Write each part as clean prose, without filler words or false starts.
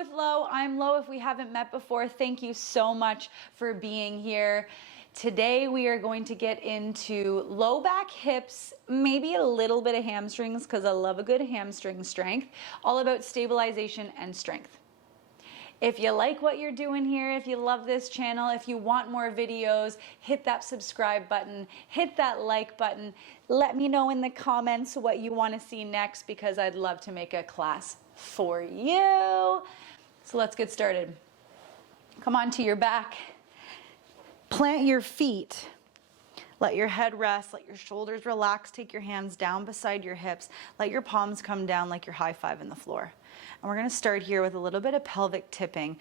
with Lo. I'm Lo. If we haven't met before, thank you so much for being here. Today we are going to get into low back, hips, maybe a little bit of hamstrings because I love a good hamstring strength, all about stabilization and strength. If you like what you're doing here, if you love this channel, if you want more videos, hit that subscribe button, hit that like button. Let me know in the comments what you want to see next because I'd love to make a class for you. So let's get started. Come onto your back. Plant your feet. Let your head rest, let your shoulders relax, take your hands down beside your hips, let your palms come down like you're high-fiving the floor. And we're gonna start here with a little bit of pelvic tipping.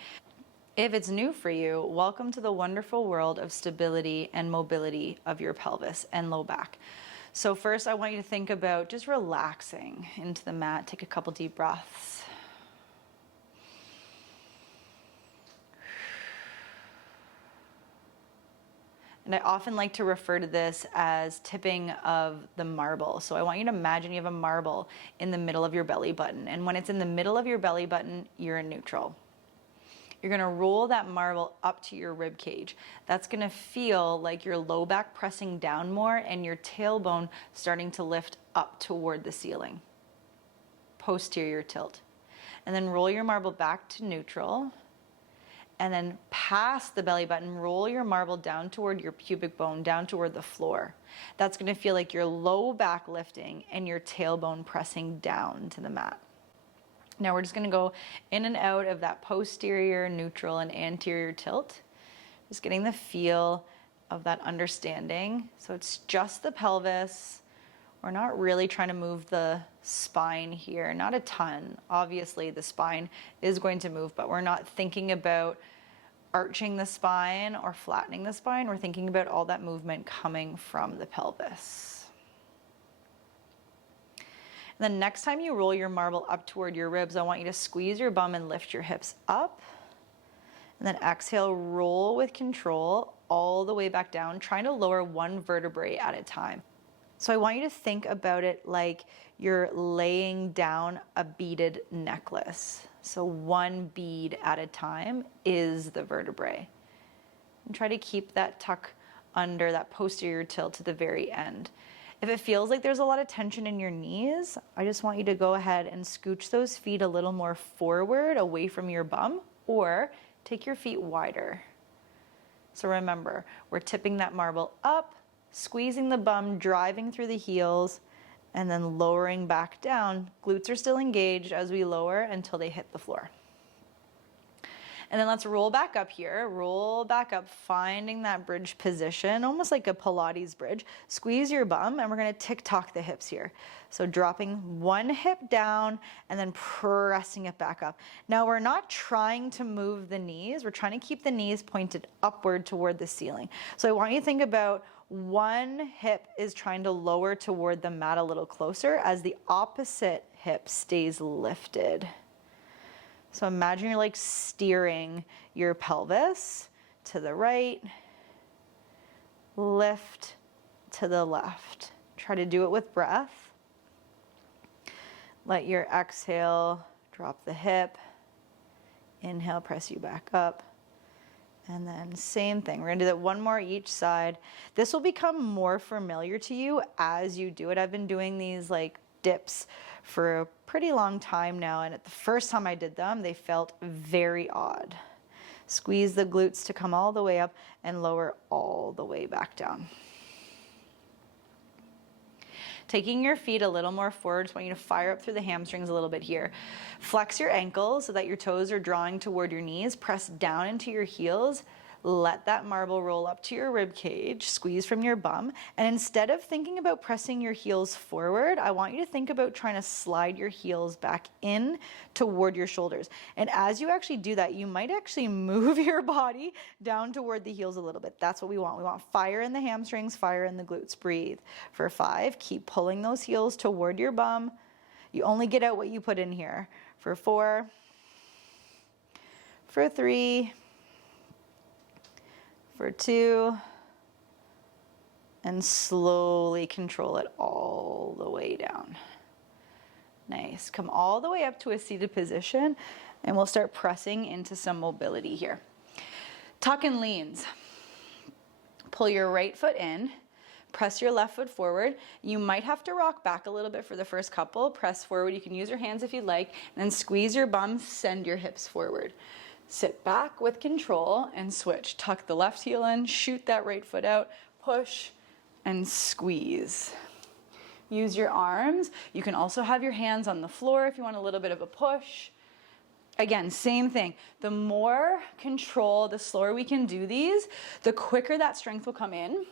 If it's new for you, welcome to the wonderful world of stability and mobility of your pelvis and low back. So first I want you to think about just relaxing into the mat. Take a couple deep breaths. And I often like to refer to this as tipping of the marble. So I want you to imagine you have a marble in the middle of your belly button. And when it's in the middle of your belly button, you're in neutral. You're gonna roll that marble up to your rib cage. That's gonna feel like your low back pressing down more and your tailbone starting to lift up toward the ceiling. Posterior tilt. And then roll your marble back to neutral. And then past the belly button, roll your marble down toward your pubic bone, down toward the floor. That's gonna feel like your low back lifting and your tailbone pressing down to the mat. Now we're just gonna go in and out of that posterior, neutral, and anterior tilt. Just getting the feel of that understanding. So it's just the pelvis. We're not really trying to move the spine here, not a ton. Obviously the spine is going to move, but we're not thinking about arching the spine or flattening the spine. We're thinking about all that movement coming from the pelvis. And then next time you roll your marble up toward your ribs, I want you to squeeze your bum and lift your hips up. And then exhale, roll with control all the way back down, trying to lower one vertebrae at a time. So I want you to think about it like you're laying down a beaded necklace. So one bead at a time is the vertebrae. And try to keep that tuck under, that posterior tilt to the very end. If it feels like there's a lot of tension in your knees, I just want you to go ahead and scooch those feet a little more forward away from your bum, or take your feet wider. So remember, we're tipping that marble up, squeezing the bum, driving through the heels, and then lowering back down. Glutes are still engaged as we lower until they hit the floor. And then let's roll back up here. Roll back up, finding that bridge position, almost like a Pilates bridge. Squeeze your bum, and we're gonna tick-tock the hips here. So dropping one hip down and then pressing it back up. Now we're not trying to move the knees. We're trying to keep the knees pointed upward toward the ceiling. So I want you to think about one hip is trying to lower toward the mat a little closer as the opposite hip stays lifted. So imagine you're like steering your pelvis to the right, lift to the left. Try to do it with breath. Let your exhale drop the hip. Inhale, press you back up. And then same thing. We're gonna do that one more each side. This will become more familiar to you as you do it. I've been doing these like dips for a pretty long time now, and at the first time I did them, they felt very odd. Squeeze the glutes to come all the way up and lower all the way back down. Taking your feet a little more forward, just want you to fire up through the hamstrings a little bit here. Flex your ankles so that your toes are drawing toward your knees. Press down into your heels. Let that marble roll up to your rib cage, squeeze from your bum, and instead of thinking about pressing your heels forward, I want you to think about trying to slide your heels back in toward your shoulders. And as you actually do that, you might actually move your body down toward the heels a little bit. That's what we want. We want fire in the hamstrings, fire in the glutes. Breathe. For 5, keep pulling those heels toward your bum. You only get out what you put in here. For 4, for 3, for 2, and slowly control it all the way down. Nice. Come all the way up to a seated position, and we'll start pressing into some mobility here. Tuck and leans. Pull your right foot in, press your left foot forward. You might have to rock back a little bit for the first couple. Press forward. You can use your hands if you'd like, and then squeeze your bum, send your hips forward. Sit back with control and switch. Tuck the left heel in, shoot that right foot out, push and squeeze. Use your arms. You can also have your hands on the floor if you want a little bit of a push. Again, same thing. The more control, the slower we can do these, the quicker that strength will come in.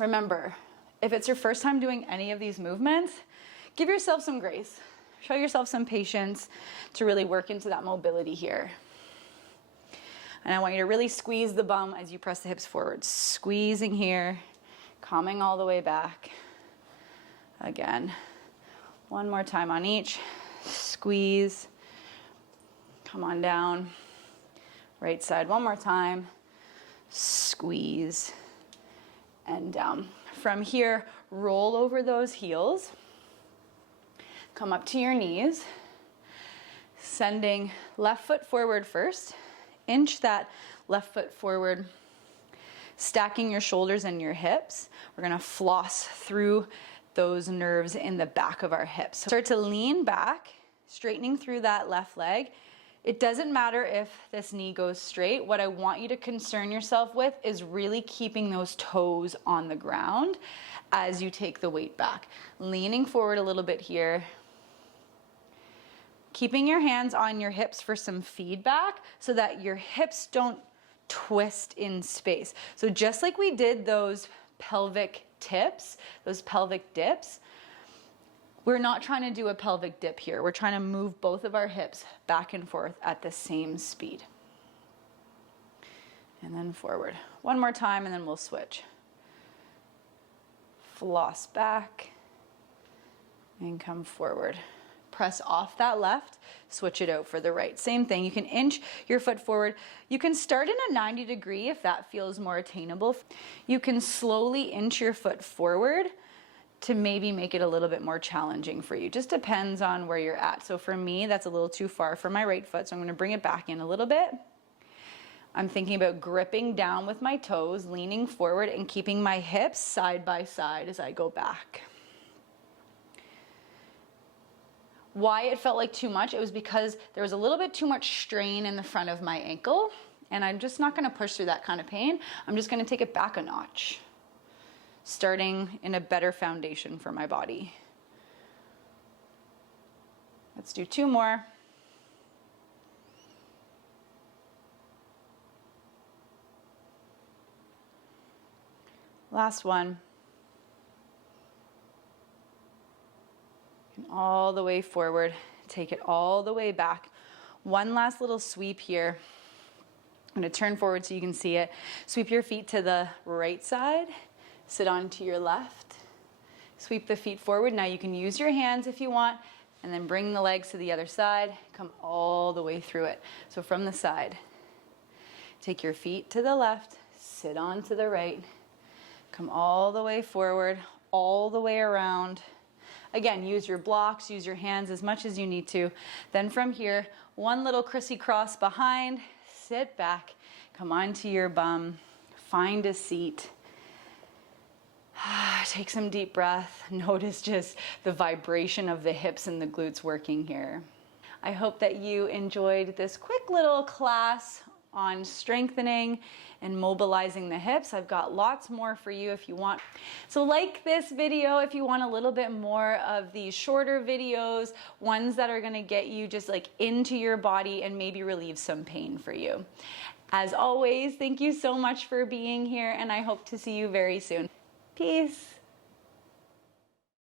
Remember, if it's your first time doing any of these movements, give yourself some grace. Show yourself some patience to really work into that mobility here. And I want you to really squeeze the bum as you press the hips forward. Squeezing here, coming all the way back. Again, one more time on each. Squeeze, come on down. Right side, one more time. Squeeze, and down. From here, roll over those heels. Come up to your knees. Sending left foot forward first. Inch that left foot forward. Stacking your shoulders and your hips. We're gonna floss through those nerves in the back of our hips. Start to lean back, straightening through that left leg. It doesn't matter if this knee goes straight. What I want you to concern yourself with is really keeping those toes on the ground as you take the weight back. Leaning forward a little bit here. Keeping your hands on your hips for some feedback so that your hips don't twist in space. So just like we did those pelvic tips, those pelvic dips, we're not trying to do a pelvic dip here. We're trying to move both of our hips back and forth at the same speed. And then forward. One more time and then we'll switch. Floss back and come forward. Press off that left, switch it out for the right. Same thing, you can inch your foot forward. You can start in a 90 degree if that feels more attainable. You can slowly inch your foot forward to maybe make it a little bit more challenging for you. Just depends on where you're at. So for me, that's a little too far for my right foot, so I'm gonna bring it back in a little bit. I'm thinking about gripping down with my toes, leaning forward and keeping my hips side by side as I go back. Why it felt like too much, it was because there was a little bit too much strain in the front of my ankle, and I'm just not gonna push through that kind of pain. I'm just gonna take it back a notch, starting in a better foundation for my body. Let's do two more. Last one. And all the way forward, take it all the way back. One last little sweep here. I'm gonna turn forward so you can see it. Sweep your feet to the right side, sit onto your left. Sweep the feet forward. Now you can use your hands if you want, and then bring the legs to the other side, come all the way through it. So from the side, take your feet to the left, sit onto the right, come all the way forward, all the way around. Again, use your blocks, use your hands as much as you need to. Then from here, one little crissy-cross behind, sit back, come onto your bum, find a seat. Take some deep breath. Notice just the vibration of the hips and the glutes working here. I hope that you enjoyed this quick little class on strengthening and mobilizing the hips. I've got lots more for you if you want. So like this video if you want a little bit more of these shorter videos, ones that are gonna get you just like into your body and maybe relieve some pain for you. As always, thank you so much for being here, and I hope to see you very soon. Peace.